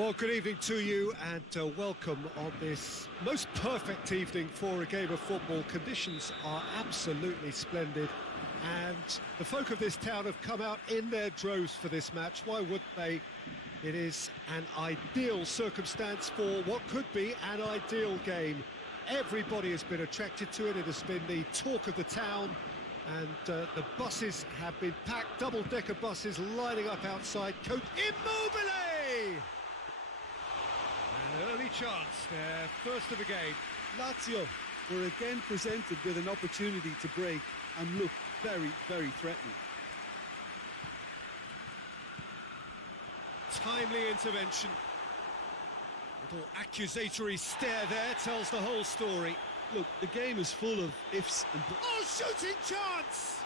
Well, good evening to you and welcome on this most perfect evening for a game of football. Conditions are absolutely splendid and the folk of this town have come out in their droves for this match. Why would they? It is an ideal circumstance for what could be an ideal game. Everybody has been attracted to it. It has been the talk of the town. And the buses have been packed, double-decker buses lining up outside. Coach Immobile! An early chance there, first of the game. Lazio were again presented with an opportunity to break and look very, very threatening. Timely intervention. Little accusatory stare there tells the whole story. Look, the game is full of ifs and buts. Oh, shooting chance!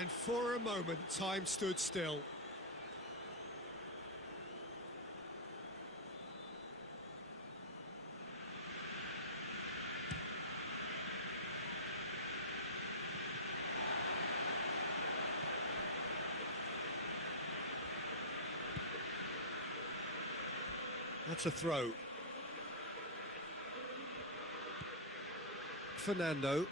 And for a moment, time stood still. That's a throw. Fernando.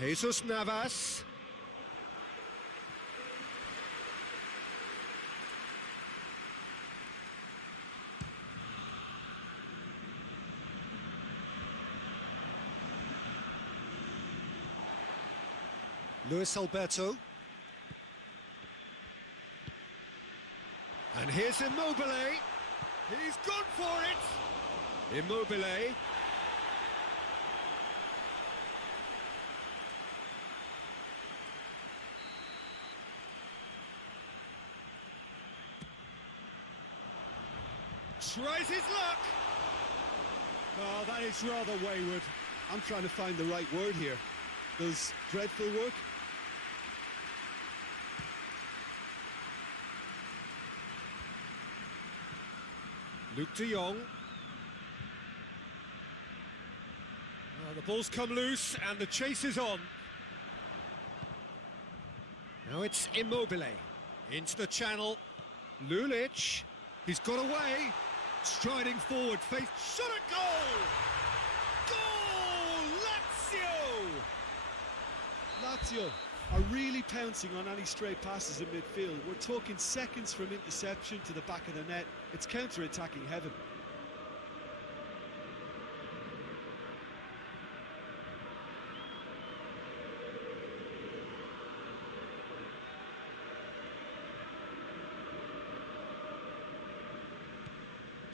Jesus Navas. Luis Alberto. And here's Immobile. He's gone for it. Immobile. Tries his luck. Oh, that is rather wayward. I'm trying to find the right word here. Does dreadful work? Luke de Jong. The ball's come loose and the chase is on. Now it's Immobile. Into the channel. Lulic. He's got away. Striding forward. Face. Shot at goal! Goal! Lazio! Lazio are really pouncing on any stray passes in midfield. We're talking seconds from interception to the back of the net. It's counter-attacking heaven.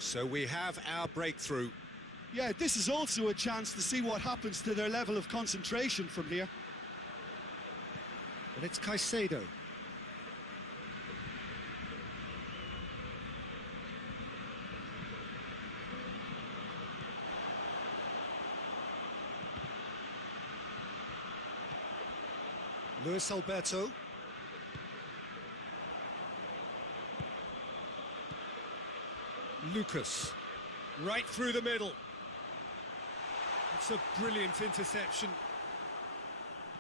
So we have our breakthrough. Yeah, this is also a chance to see what happens to their level of concentration from here. And it's Caicedo. Luis Alberto. Lucas. Right through the middle. It's a brilliant interception.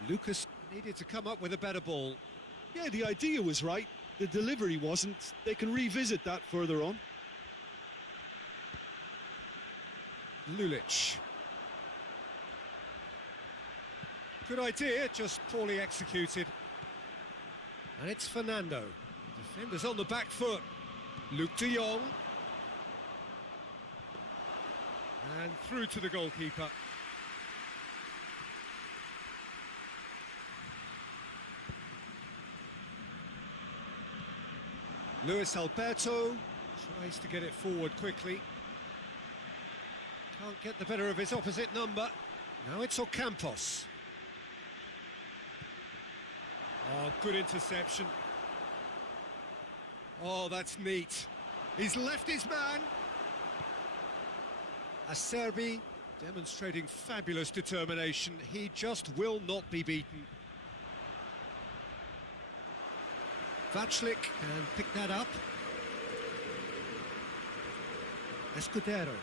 Lucas needed to come up with a better ball. Yeah, the idea was right. The delivery wasn't. They can revisit that further on. Lulic. Good idea, just poorly executed. And it's Fernando. Defenders on the back foot. Luke de Jong. And through to the goalkeeper. Luis Alberto tries to get it forward quickly. Can't get the better of his opposite number. Now it's Ocampos. Oh, good interception. Oh, that's neat. He's left his man. Acerbi demonstrating fabulous determination. He just will not be beaten. Vaclik can pick that up. Escudero.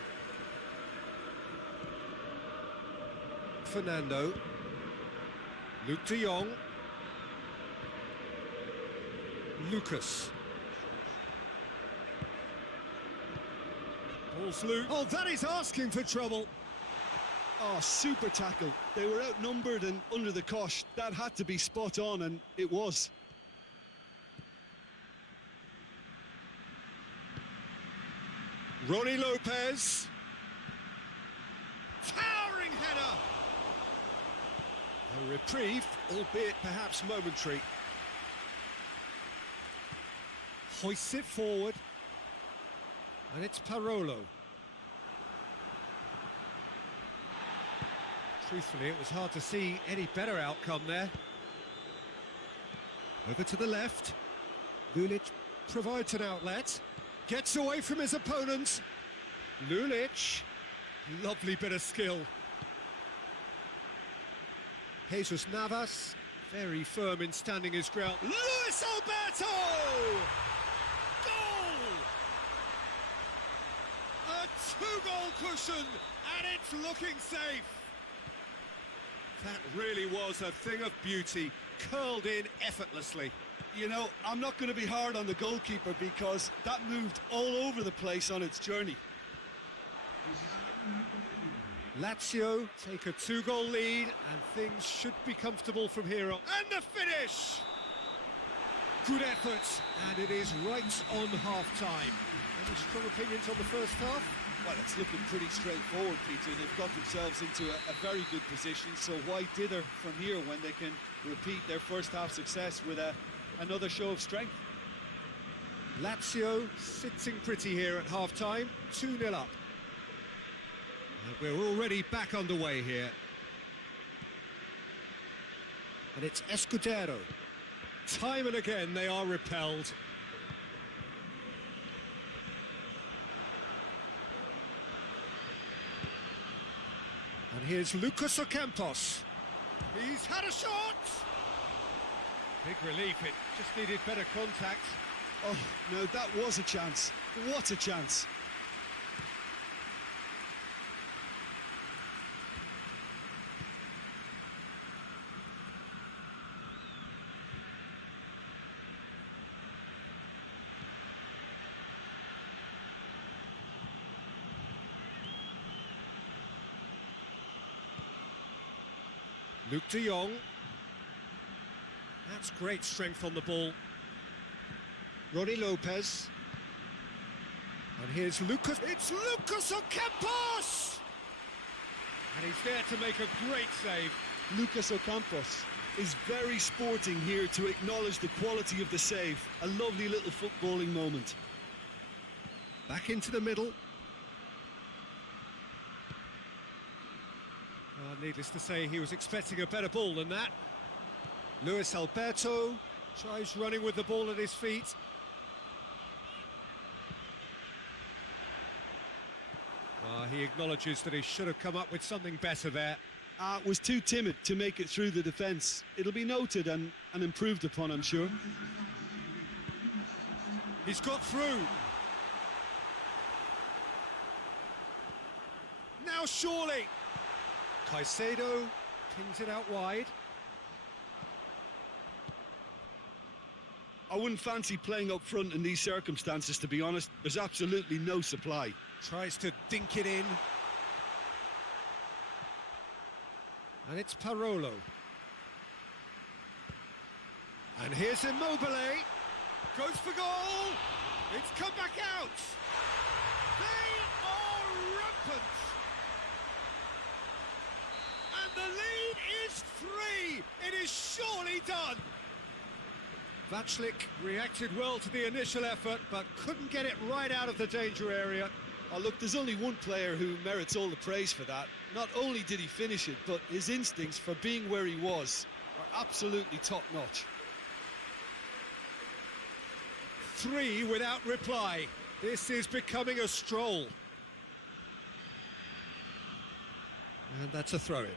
Fernando. Luke de Jong. Lucas. Ball's loose. Oh, that is asking for trouble. Oh, super tackle. They were outnumbered and under the cosh. That had to be spot on, and it was. Ronnie Lopez. Towering header. A reprieve, albeit perhaps momentary. Hoists it forward. And it's Parolo. Truthfully, it was hard to see any better outcome there. Over to the left. Lulic provides an outlet. Gets away from his opponents. Lulic. Lovely bit of skill. Jesus Navas. Very firm in standing his ground. Luis Alberto! Goal! A two-goal cushion, and it's looking safe. That really was a thing of beauty, curled in effortlessly. You know, I'm not going to be hard on the goalkeeper because that moved all over the place on its journey. Lazio take a two-goal lead, and things should be comfortable from here on. And the finish! Good effort, and it is right on half-time. Any strong opinions on the first half? Well, it's looking pretty straightforward, Peter. They've got themselves into a very good position, so why dither from here when they can repeat their first half success with another show of strength? Lazio sitting pretty here at half-time, 2-0 up. And we're already back underway here. And it's Escudero. Time and again they are repelled. And here's Lucas Ocampos. He's had a shot! Big relief, it just needed better contact. Oh, no, that was a chance. What a chance. Luke de Jong. That's great strength on the ball. Ronnie Lopez. And here's Lucas. It's Lucas Ocampos! And he's there to make a great save. Lucas Ocampos is very sporting here to acknowledge the quality of the save. A lovely little footballing moment. Back into the middle. Needless to say, he was expecting a better ball than that. Luis Alberto tries running with the ball at his feet. He acknowledges that he should have come up with something better there. Was too timid to make it through the defence. It'll be noted and improved upon, I'm sure. He's got through. Now surely. Caicedo pings it out wide. I wouldn't fancy playing up front in these circumstances, to be honest. There's absolutely no supply. Tries to dink it in. And it's Parolo. And here's Immobile. Goes for goal. It's come back out. They are rampant. And the lead is 3. It is surely done. Vaclik reacted well to the initial effort, but couldn't get it right out of the danger area. Oh, look, there's only one player who merits all the praise for that. Not only did he finish it, but his instincts for being where he was are absolutely top-notch. 3 without reply. This is becoming a stroll. And that's a throw-in.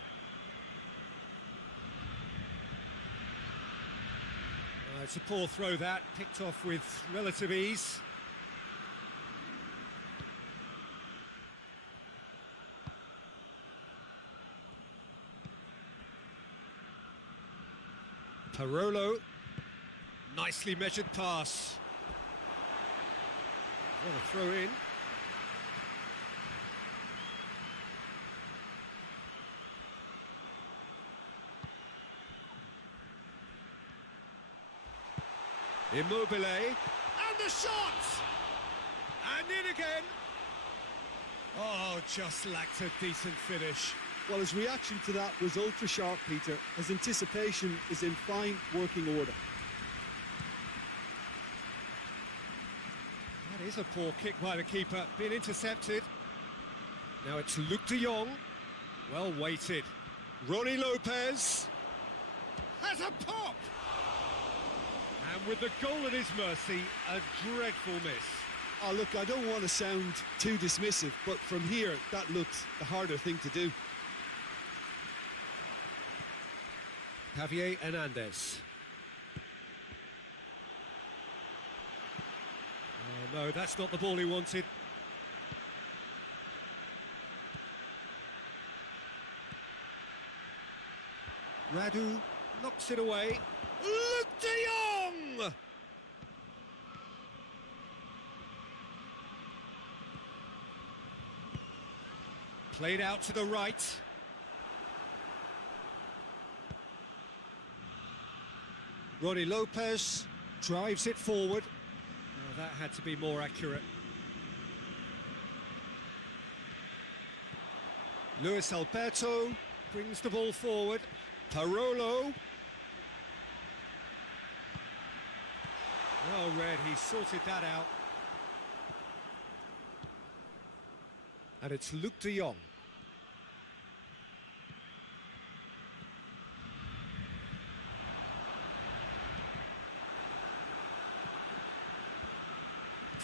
It's a poor throw that, picked off with relative ease. Parolo. Nicely measured pass. What a throw in. Immobile. And the shot! And in again. Oh, just lacked a decent finish. Well, his reaction to that was ultra sharp, Peter. His anticipation is in fine working order. That is a poor kick by the keeper, being intercepted. Now it's Luke de Jong. Well weighted. Ronnie Lopez has a pop! And with the goal at his mercy, a dreadful miss. Oh, look, I don't want to sound too dismissive, but from here, that looks the harder thing to do. Javier Hernandez. Oh no, that's not the ball he wanted. Radu knocks it away. Luke de Jong! Played out to the right. Ronnie Lopez drives it forward. Oh, that had to be more accurate. Luis Alberto brings the ball forward. Parolo. Well read, he sorted that out. And it's Luke de Jong.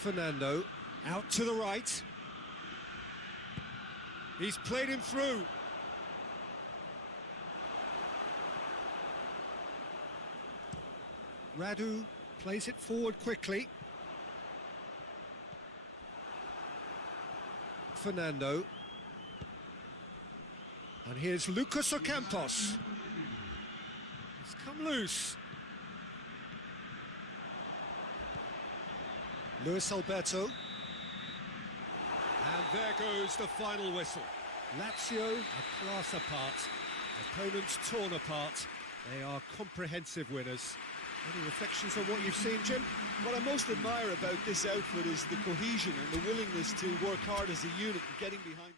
Fernando out to the right. He's played him through. Radu plays it forward quickly. Fernando. And here's Lucas Ocampos. He's come loose. Luis Alberto. And there goes the final whistle. Lazio, a class apart. Opponents torn apart. They are comprehensive winners. Any reflections on what you've seen, Jim? What I most admire about this outfit is the cohesion and the willingness to work hard as a unit and getting behind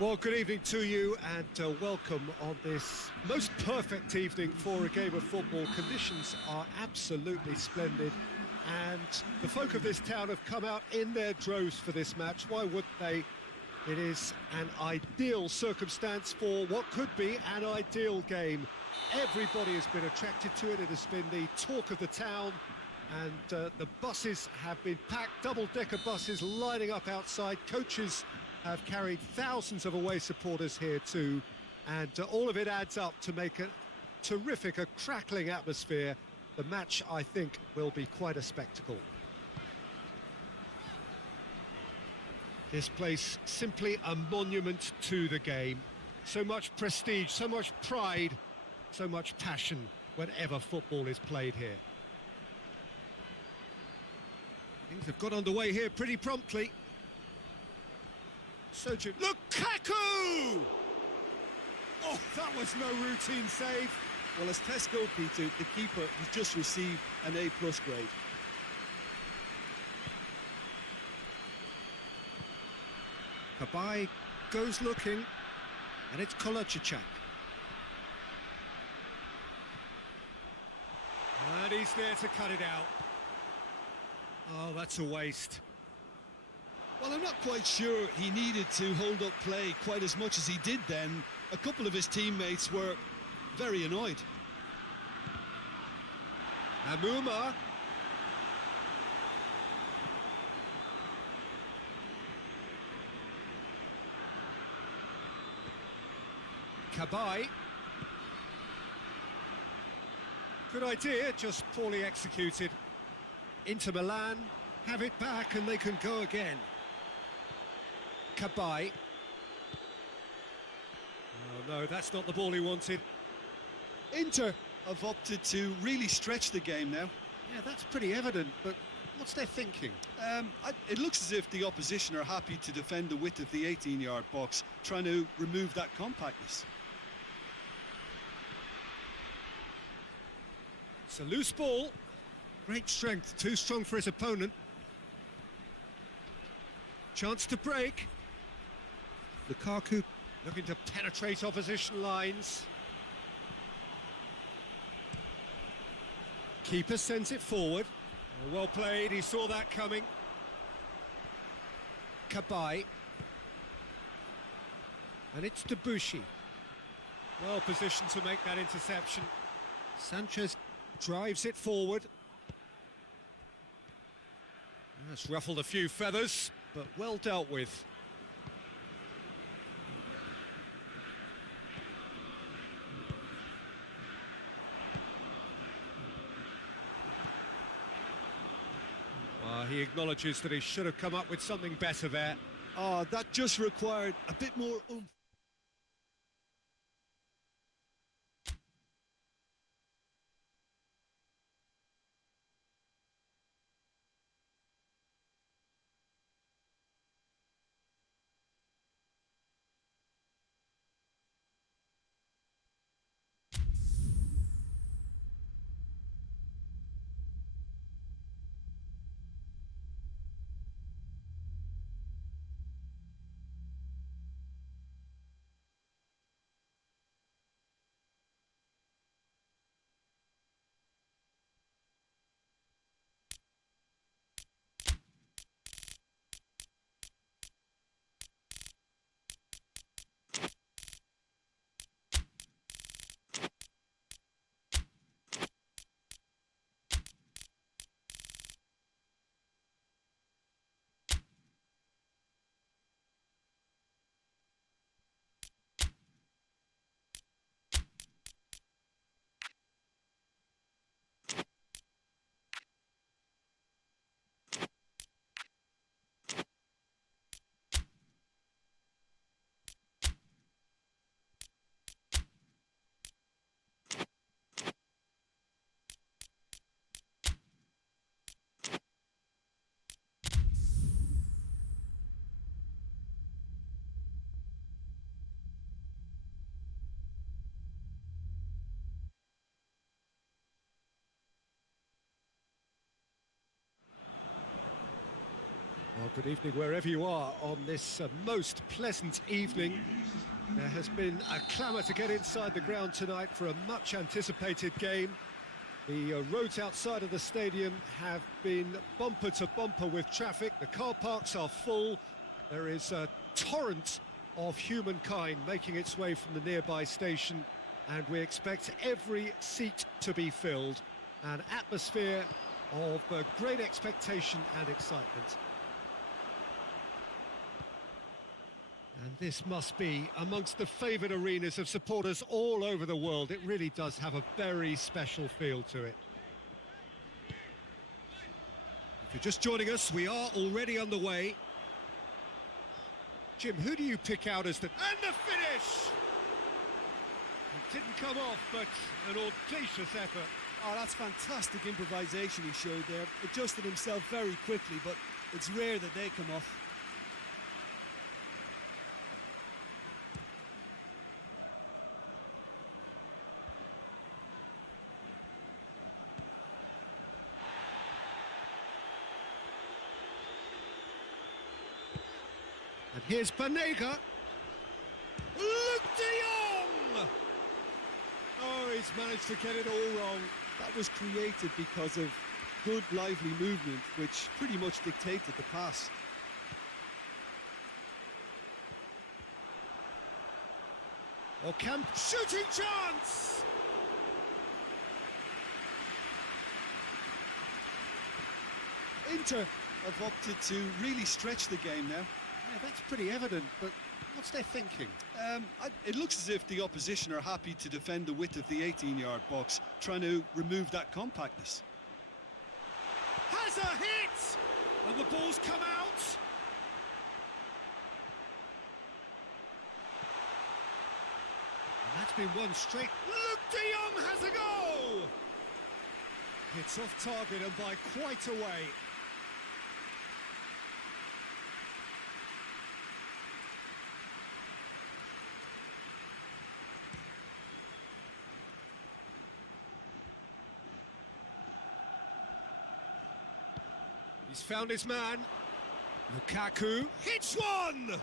Well, good evening to you and welcome on this most perfect evening for a game of football. Conditions are absolutely splendid and the folk of this town have come out in their droves for this match. Why wouldn't they? It is an ideal circumstance for what could be an ideal game. Everybody has been attracted to it. It has been the talk of the town and the buses have been packed, double-decker buses lining up outside. Coaches have carried thousands of away supporters here too, and all of it adds up to make a terrific, a crackling atmosphere. The match, I think, will be quite a spectacle. This place, simply a monument to the game. So much prestige, so much pride, so much passion whenever football is played here. Things have got underway here pretty promptly. Sergio Lukaku! Oh, that was no routine save. Well, as tests go, Peter, the keeper has just received an A+ grade. Cabaye goes looking, and it's Kolarczyk. And he's there to cut it out. Oh, that's a waste. Well, I'm not quite sure he needed to hold up play quite as much as he did then. A couple of his teammates were very annoyed. Amouma. Cabaye. Good idea, just poorly executed. Inter Milan have it back and they can go again. Cabaye. Oh no, that's not the ball he wanted. Inter have opted to really stretch the game now. Yeah, that's pretty evident, but what's their thinking? It looks as if the opposition are happy to defend the width of the 18-yard box, trying to remove that compactness. It's a loose ball. Great strength, too strong for his opponent. Chance to break. Lukaku looking to penetrate opposition lines. Keeper sends it forward. Oh, well played, he saw that coming. Cabaye. And it's Debuchy. Well positioned to make that interception. Sanchez drives it forward. That's ruffled a few feathers, but well dealt with. He acknowledges that he should have come up with something better there. Oh, that just required a bit more oomph. Well, good evening wherever you are on this most pleasant evening. There has been a clamour to get inside the ground tonight for a much anticipated game. The roads outside of the stadium have been bumper to bumper with traffic. The car parks are full. There is a torrent of humankind making its way from the nearby station, and we expect every seat to be filled. An atmosphere of great expectation and excitement. And this must be amongst the favoured arenas of supporters all over the world. It really does have a very special feel to it. If you're just joining us, we are already underway. Jim, who do you pick out as the... And the finish! It didn't come off, but an audacious effort. Oh, that's fantastic improvisation he showed there. Adjusted himself very quickly, but it's rare that they come off. And here's Banega. Luke de Jong! Oh, he's managed to get it all wrong. That was created because of good, lively movement, which pretty much dictated the pass. Ocampo, shooting chance! Inter have opted to really stretch the game now. Yeah, that's pretty evident, but what's their thinking? It looks as if the opposition are happy to defend the width of the 18-yard box, trying to remove that compactness. Has a hit! And the ball's come out! And that's been one straight. Luke de Jong has a go! It's off target and by quite a way. He's found his man. Lukaku hits one!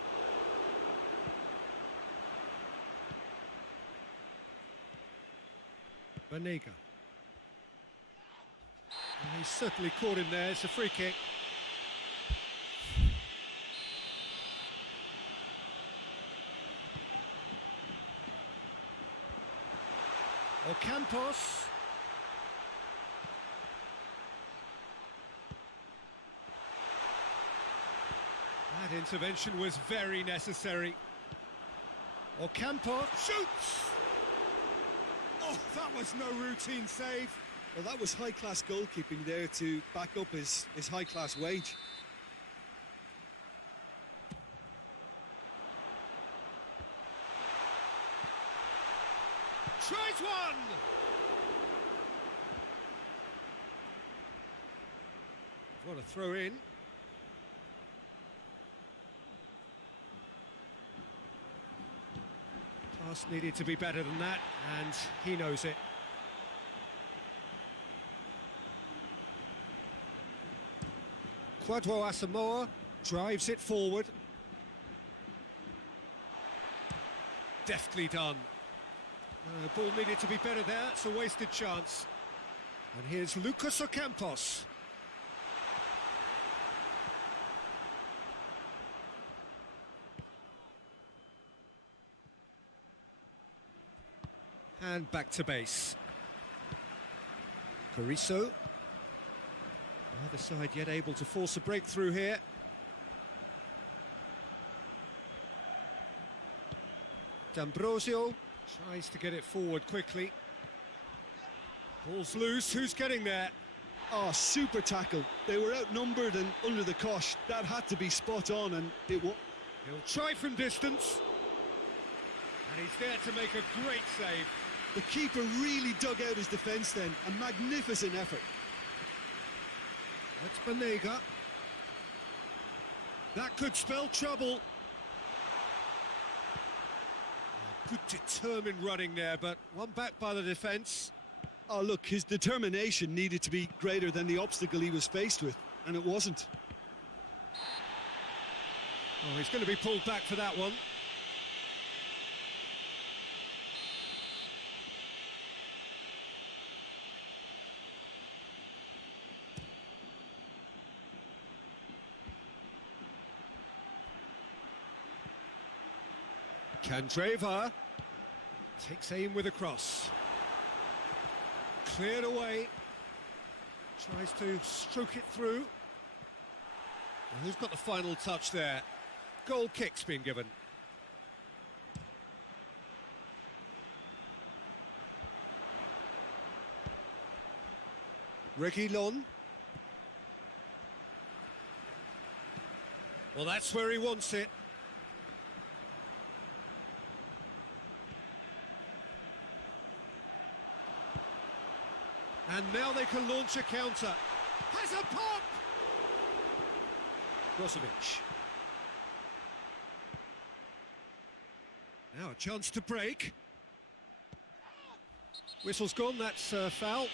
Banega. And he's certainly caught him there. It's a free kick. Ocampos. That intervention was very necessary. Ocampo shoots! Oh, that was no routine save. Well, that was high-class goalkeeping there to back up his high-class wage. Tries one! What a throw in. Pass needed to be better than that, and he knows it. Kwadwo Asamoah drives it forward. Deftly done. The ball needed to be better there, it's a wasted chance. And here's Lucas Ocampos. And back to base. Carrizo. Either side yet able to force a breakthrough here. D'Ambrosio tries to get it forward quickly. Ball's loose, who's getting there? Oh, super tackle. They were outnumbered and under the cosh. That had to be spot on, and it was. He'll try from distance. And he's there to make a great save. The keeper really dug out his defence then. A magnificent effort. That's Banega. That could spell trouble. Good determined running there, but one back by the defence. Oh, look, his determination needed to be greater than the obstacle he was faced with, and it wasn't. Oh, he's going to be pulled back for that one. Candreva takes aim with a cross. Cleared away. Tries to stroke it through. And who's got the final touch there? Goal kick's been given. Reguilon. Well, that's where he wants it. And now they can launch a counter. Has a pop! Brozovic. Now a chance to break. Whistle's gone, that's foul.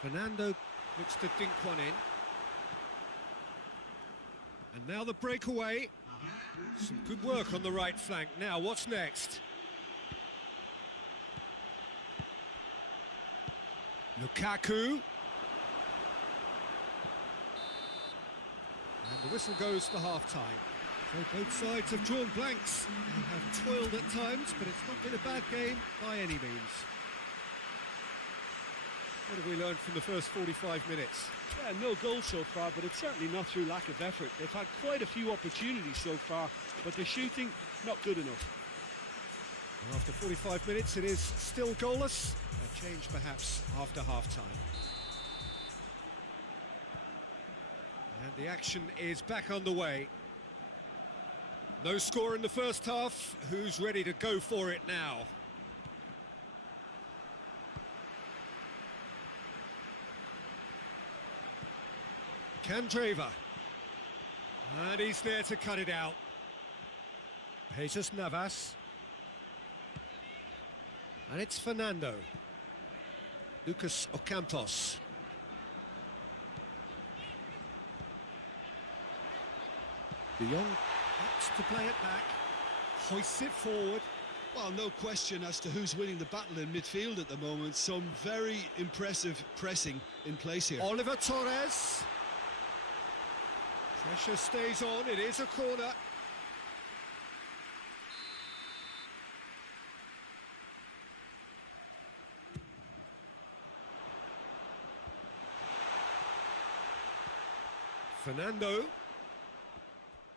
Fernando looks to dink one in. And now the breakaway. Some good work on the right flank. Now, what's next? Lukaku. And the whistle goes for half-time. So both sides have drawn blanks. They have toiled at times, but it's not been a bad game by any means. What have we learned from the first 45 minutes? Yeah, no goal so far, but it's certainly not through lack of effort. They've had quite a few opportunities so far, but the shooting, not good enough. And after 45 minutes, it is still goalless. A change perhaps after half-time. And the action is back underway. No score in the first half. Who's ready to go for it now? Candreva. And he's there to cut it out. Jesus Navas. And it's Fernando. Lucas Ocampos. De Jong opts to play it back. Hoists it forward. Well, no question as to who's winning the battle in midfield at the moment. Some very impressive pressing in place here. Oliver Torres. Pressure stays on, it is a corner. Fernando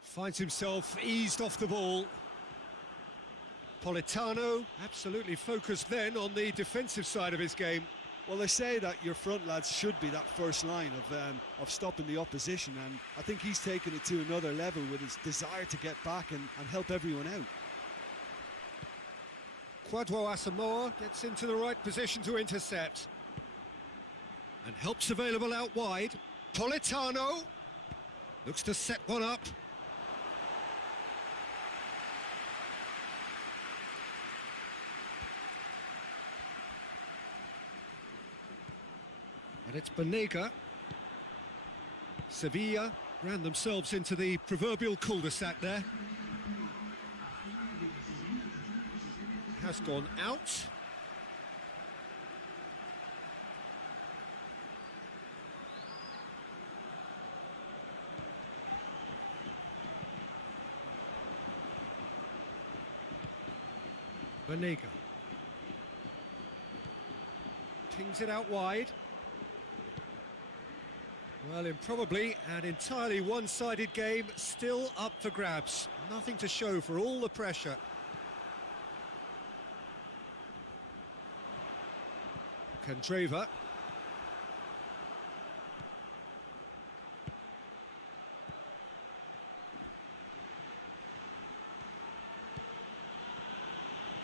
finds himself eased off the ball. Politano absolutely focused then on the defensive side of his game. Well, they say that your front lads should be that first line of stopping the opposition, and I think he's taken it to another level with his desire to get back and help everyone out. Kwadwo Asamoah gets into the right position to intercept. And help's available out wide. Politano looks to set one up. And it's Banega. Sevilla ran themselves into the proverbial cul-de-sac there. Has gone out. Banega. Pings it out wide. Well, in probably an entirely one-sided game, still up for grabs. Nothing to show for all the pressure. Candreva.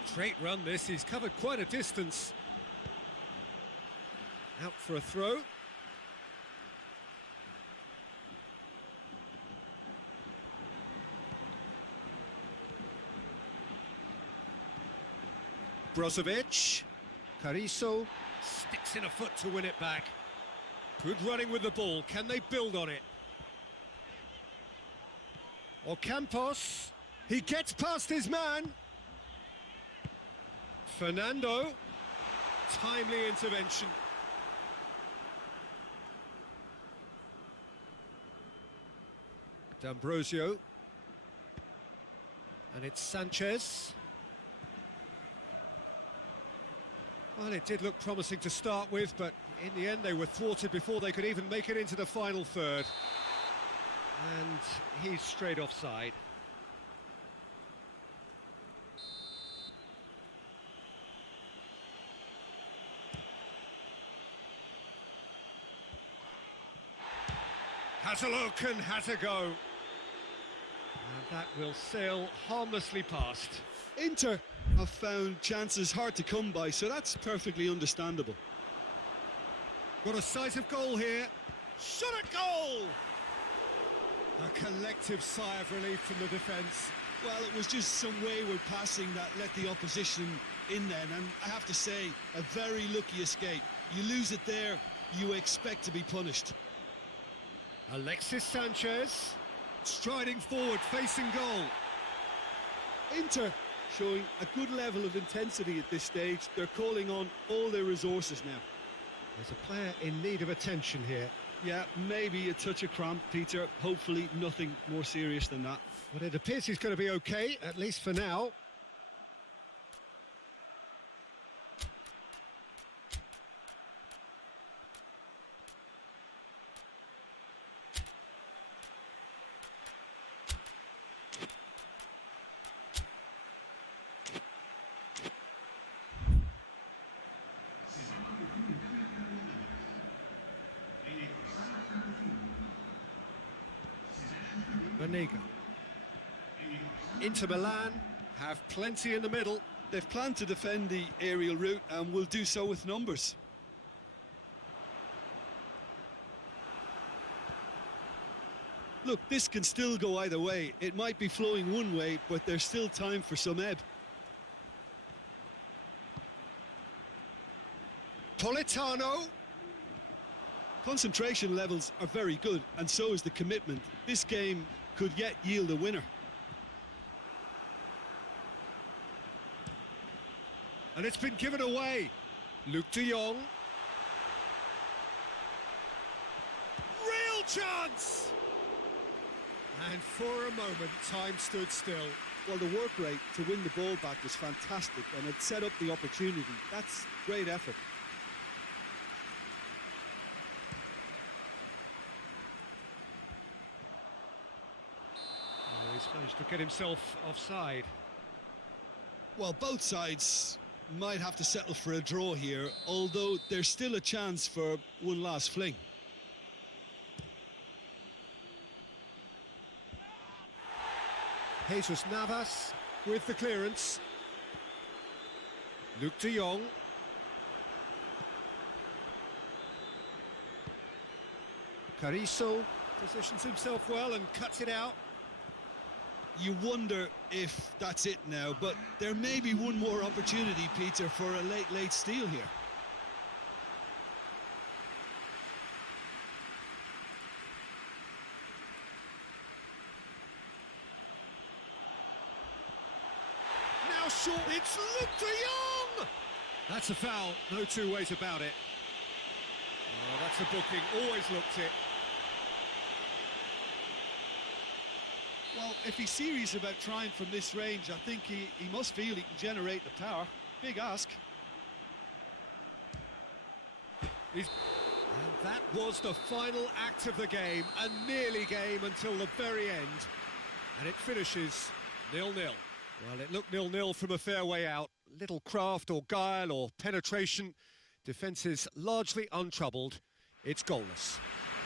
Straight run this, he's covered quite a distance. Out for a throw. Brozovic. Carrizo sticks in a foot to win it back. Good running with the ball. Can they build on it? Ocampos. He gets past his man. Fernando. Timely intervention. D'Ambrosio. And it's Sanchez. Well, it did look promising to start with, but in the end they were thwarted before they could even make it into the final third. And he's straight offside. Has a look and has a go. And that will sail harmlessly past. Inter have found chances hard to come by, so that's perfectly understandable. Got a sight of goal here. Shot at goal! A collective sigh of relief from the defence. Well, it was just some wayward passing that let the opposition in then, and I have to say, a very lucky escape. You lose it there, you expect to be punished. Alexis Sanchez, striding forward, facing goal. Inter showing a good level of intensity at this stage. They're calling on all their resources now. There's a player in need of attention here. Yeah, maybe a touch of cramp, Peter. Hopefully nothing more serious than that. But it appears he's going to be okay, at least for now. Banega. Inter Milan have plenty in the middle. They've planned to defend the aerial route and will do so with numbers. Look, this can still go either way. It might be flowing one way, but there's still time for some ebb. Politano. Concentration levels are very good, and so is the commitment. This game could yet yield a winner. And it's been given away. Luke de Jong. Real chance! And for a moment, time stood still. Well, the work rate to win the ball back was fantastic, and it set up the opportunity. That's great effort. Oh, he's managed to get himself offside. Well, both sides might have to settle for a draw here, although there's still a chance for one last fling. Jesus Navas with the clearance. Luke de Jong. Carrizo positions himself well and cuts it out. You wonder if that's it now, but there may be one more opportunity, Peter, for a late steal here. Now short, it's Luke de Jong! That's a foul, no two ways about it. Oh, that's a booking, always looked it. Well, if he's serious about trying from this range, I think he must feel he can generate the power. Big ask. And that was the final act of the game, a nearly game until the very end. And it finishes 0-0. Well, it looked 0-0 from a fair way out. Little craft or guile or penetration. Defence is largely untroubled. It's goalless.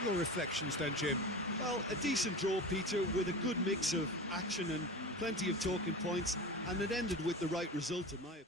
Your reflections then, Jim? Well, a decent draw, Peter, with a good mix of action and plenty of talking points, and it ended with the right result, in my opinion.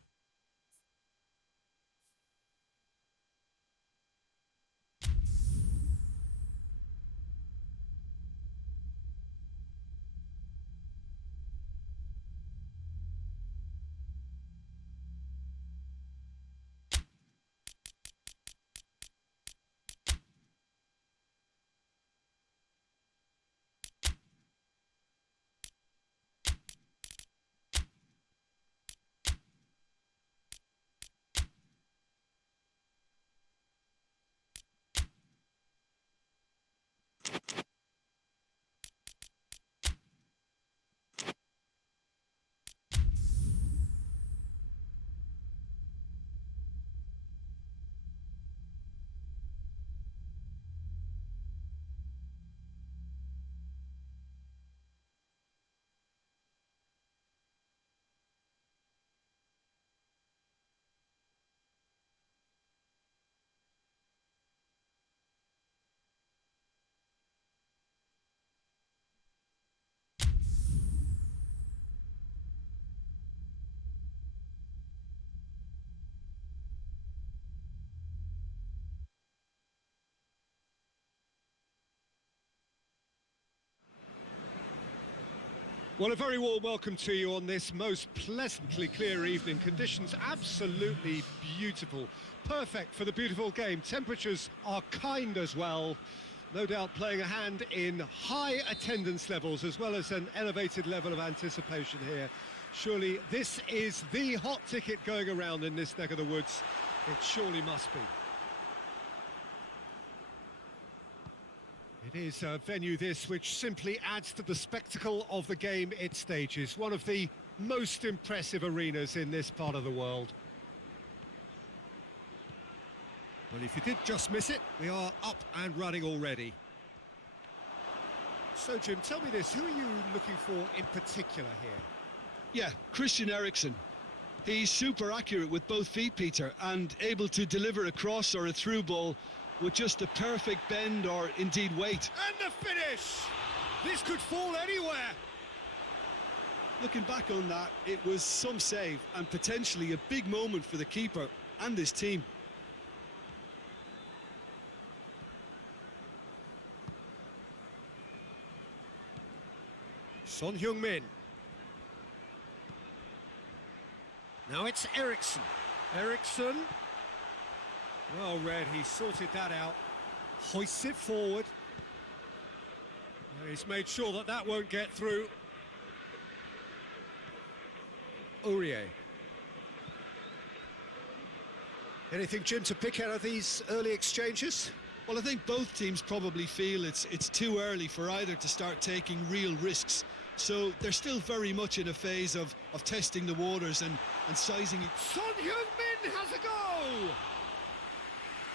Well, a very warm welcome to you on this most pleasantly clear evening. Conditions absolutely beautiful. Perfect for the beautiful game. Temperatures are kind as well. No doubt playing a hand in high attendance levels as well as an elevated level of anticipation here. Surely this is the hot ticket going around in this neck of the woods. It surely must be. It is a venue this which simply adds to the spectacle of the game it stages. One of the most impressive arenas in this part of the world. Well, if you did just miss it, we are up and running already. So, Jim, tell me this, who are you looking for in particular here? Yeah, Christian Eriksen. He's super accurate with both feet, Peter, and able to deliver a cross or a through ball with just a perfect bend or indeed weight. And the finish! This could fall anywhere! Looking back on that, it was some save and potentially a big moment for the keeper and his team. Son Heung-min. Now it's Eriksen. Eriksen. Well read, he sorted that out. Hoists it forward. He's made sure that that won't get through. Aurier. Anything, Jim, to pick out of these early exchanges? Well, I think both teams probably feel it's too early for either to start taking real risks. So they're still very much in a phase of testing the waters and sizing it. Son Heung-min has a go!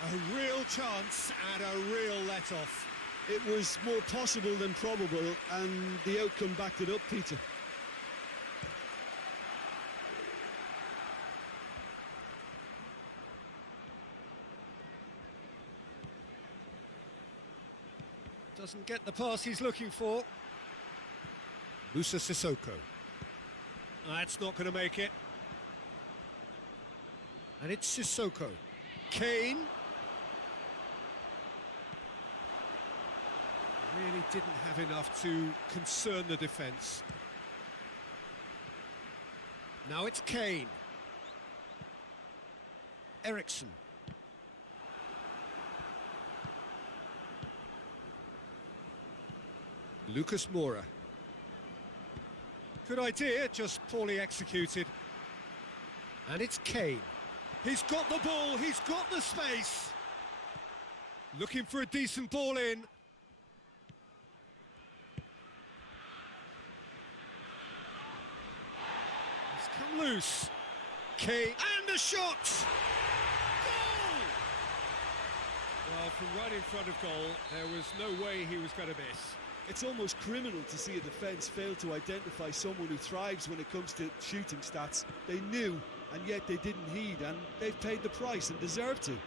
A real chance and a real let-off. It was more possible than probable, and the outcome backed it up, Peter. Doesn't get the pass he's looking for. Musa Sissoko. That's not going to make it. And it's Sissoko. Kane. Really didn't have enough to concern the defence. Now it's Kane. Eriksen. Lucas Moura. Good idea, just poorly executed. And it's Kane. He's got the ball, he's got the space. Looking for a decent ball in. He's come loose. Kane, and the shot! Goal! Well, from right in front of goal, there was no way he was going to miss. It's almost criminal to see a defence fail to identify someone who thrives when it comes to shooting stats. They knew, and yet they didn't heed, and they've paid the price and deserve to.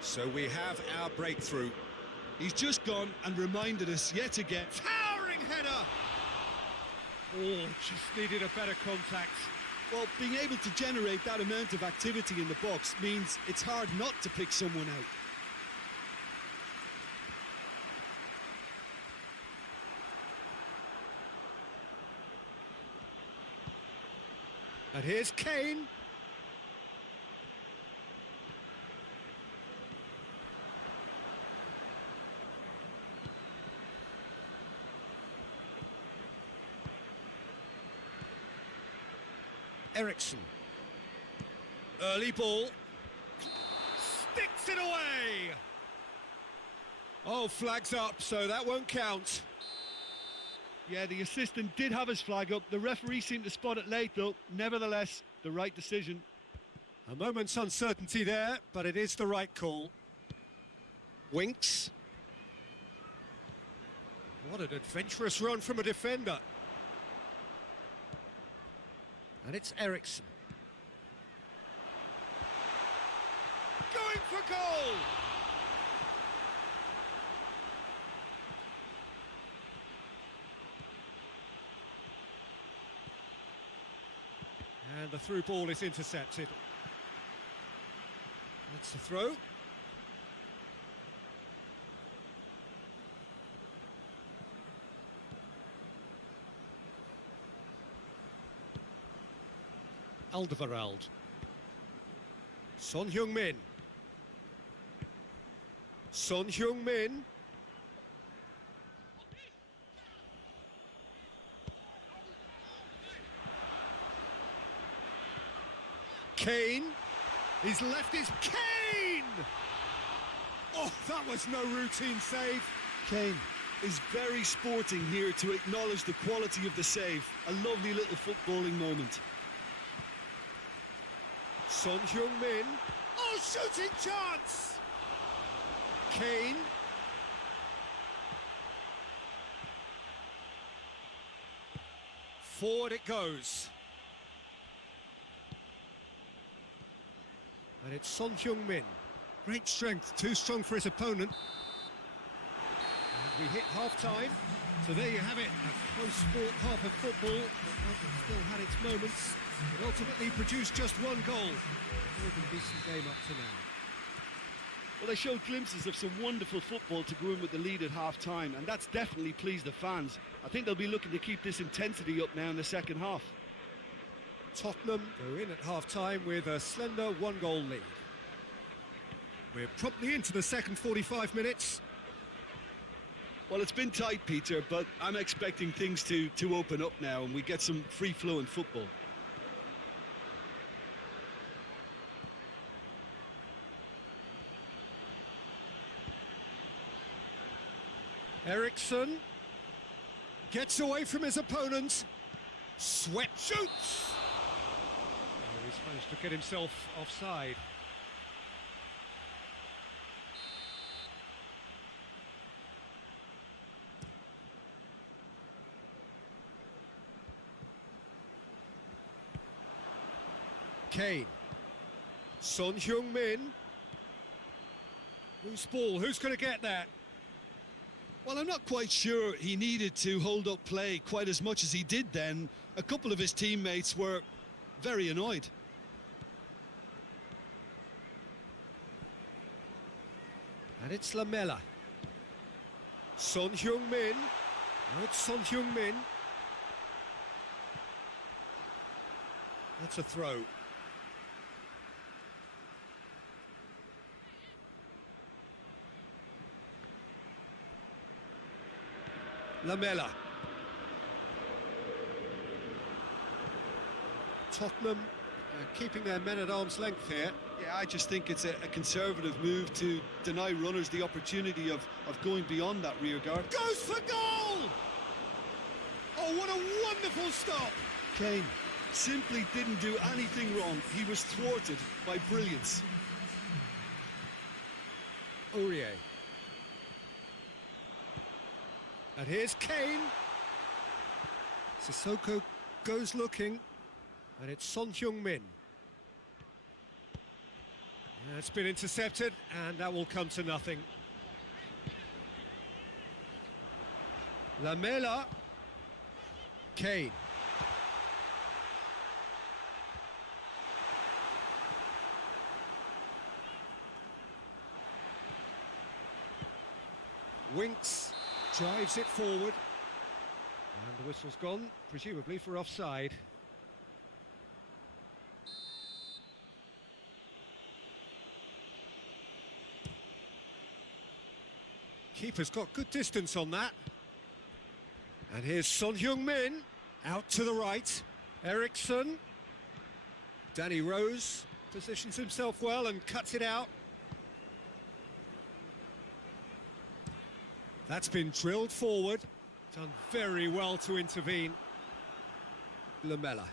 So we have our breakthrough. He's just gone and reminded us yet again. Towering header! Oh, just needed a better contact. Well, being able to generate that amount of activity in the box means it's hard not to pick someone out. And here's Kane. Eriksen. Early ball. Sticks it away. Oh, flags up, so that won't count. Yeah, the assistant did have his flag up. The referee seemed to spot it late, though. Nevertheless, the right decision. A moment's uncertainty there, but it is the right call. Winks. What an adventurous run from a defender. And it's Eriksen. Going for goal! And the through ball is intercepted. That's the throw. Alderweireld. Son Heung-min. Son Heung-min. Kane. His left is Kane! Oh, that was no routine save. Kane is very sporting here to acknowledge the quality of the save. A lovely little footballing moment. Son Heung-min. Oh, shooting chance! Kane. Forward it goes. And it's Son Heung-min. Great strength, too strong for his opponent. And we hit half-time. So there you have it, a close-fought half of football, but one that still had its moments. It ultimately produced just one goal. A more than decent game up to now. Well, they showed glimpses of some wonderful football to go in with the lead at half-time, and that's definitely pleased the fans. I think they'll be looking to keep this intensity up now in the second half. Tottenham go in at half-time with a slender one-goal lead. We're promptly into the second 45 minutes. Well, it's been tight, Peter, but I'm expecting things to open up now and we get some free-flowing football. Eriksson gets away from his opponent. Sweat shoots! Oh, he's managed to get himself offside. Kane. Son Heung-min. Loose ball, who's going to get that? Well, I'm not quite sure he needed to hold up play quite as much as he did then. A couple of his teammates were very annoyed. And it's Lamela. Son Heung-min. Oh, it's Son Heung-min. That's a throw. Lamela. Tottenham keeping their men at arm's length here. Yeah, I just think it's a conservative move to deny runners the opportunity of going beyond that rear guard. Goes for goal! Oh, what a wonderful stop! Kane simply didn't do anything wrong. He was thwarted by brilliance. Aurier. And here's Kane. Sissoko goes looking. And it's Son Heung-min. It's been intercepted, and that will come to nothing. Lamela. Kane. Winks drives it forward. And the whistle's gone, presumably for offside. Keeper's got good distance on that. And here's Son Heung-min, out to the right. Eriksson. Danny Rose positions himself well and cuts it out. That's been drilled forward. Done very well to intervene. Lamela.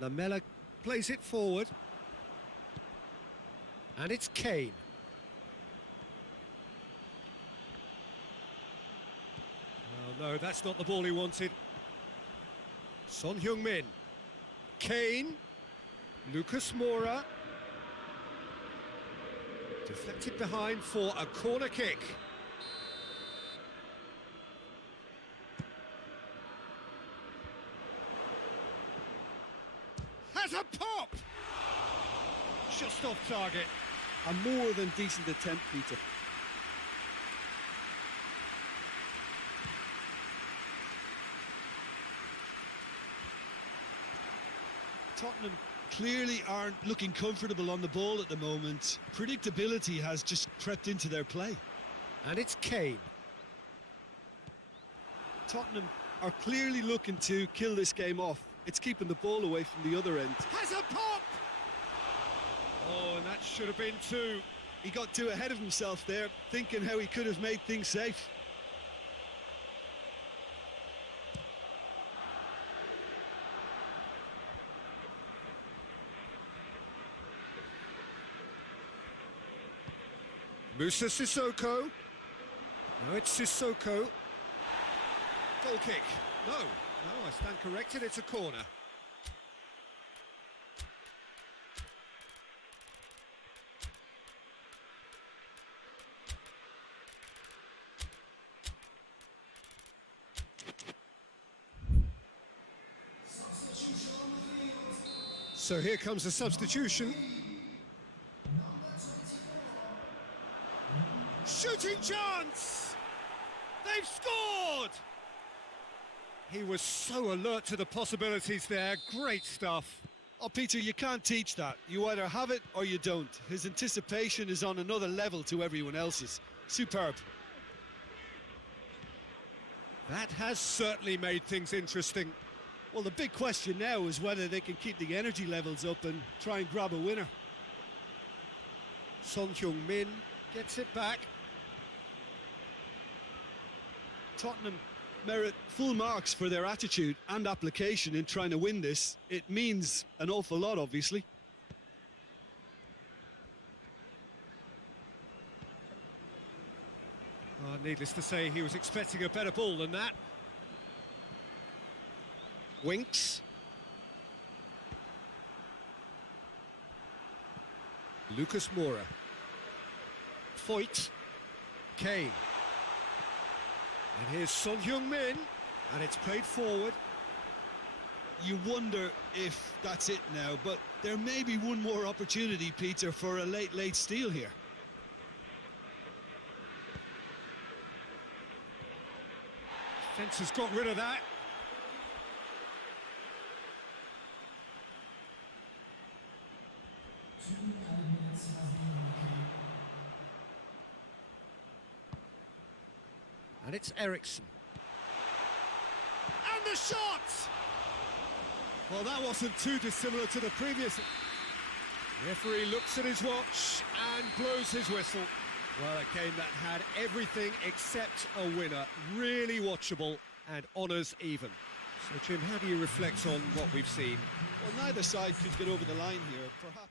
Lamela plays it forward. And it's Kane. Oh, no, that's not the ball he wanted. Son Heung-min. Kane. Lucas Moura. Deflected behind for a corner kick. Has a pop! Just off target. A more than decent attempt, Peter. Tottenham clearly aren't looking comfortable on the ball at the moment. Predictability has just crept into their play. And it's Kane. Tottenham are clearly looking to kill this game off. It's keeping the ball away from the other end. Has a pop! Oh, and that should have been two. He got too ahead of himself there, thinking how he could have made things safe. Musa Sissoko. No, it's Sissoko. Goal kick. No, I stand corrected, it's a corner. So here comes the substitution. Shooting chance! They've scored! He was so alert to the possibilities there. Great stuff. Oh, Peter, you can't teach that. You either have it or you don't. His anticipation is on another level to everyone else's. Superb. That has certainly made things interesting. Well, the big question now is whether they can keep the energy levels up and try and grab a winner. Son Heung-min gets it back. Tottenham merit full marks for their attitude and application in trying to win this. It means an awful lot, obviously. Oh, needless to say, he was expecting a better ball than that. Winks. Lucas Moura. Foyt. Kane. And here's Son Heung-min, and it's played forward. You wonder if that's it now, but there may be one more opportunity, Peter, for a late steal here. Fence has got rid of that. And it's Eriksson. And the shot! Well, that wasn't too dissimilar to the previous. The referee looks at his watch and blows his whistle. Well, a game that had everything except a winner. Really watchable and honours even. So, Jim, how do you reflect on what we've seen? Well, neither side could get over the line here, perhaps.